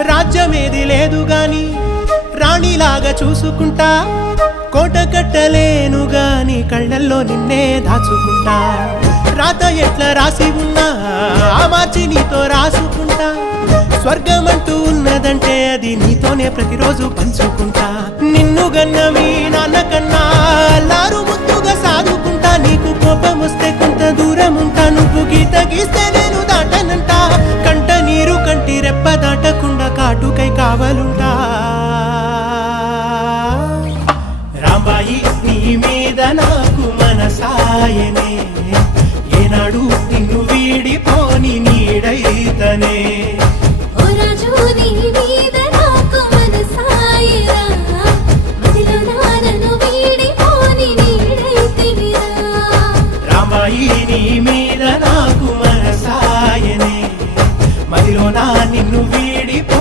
రాజ్యమేది లేదు గాని రాణిలాగా చూసుకుంటా, కోట కట్టలేను గాని కళ్ళల్లో నిన్నే దాచుకుంటా. రాత ఎట్లా రాసి ఉన్నా ఆ మార్చి నీతో రాసుకుంటా. స్వర్గమంటూ ఉన్నదంటే అది నీతోనే ప్రతిరోజు పంచుకుంటా. నిన్ను గన్న మీ నాన్న కన్నా అల్లారు ముద్దుగా సాదుకుంటా. నీకు కోపం వస్తే కొంత దూరం ఉంటా, నువ్వు గీత గీస్తే నేను దాటనంటా. కంట నీరు కంటి రెప్ప దాటకుండా కాటుకై కావలుంటా. రాంబాయి నీ మీద నాకు మనసాయనే, ఏనాడు నిన్ను వీడిపోని నీడైతనే. ఓ రాజు నీ మీద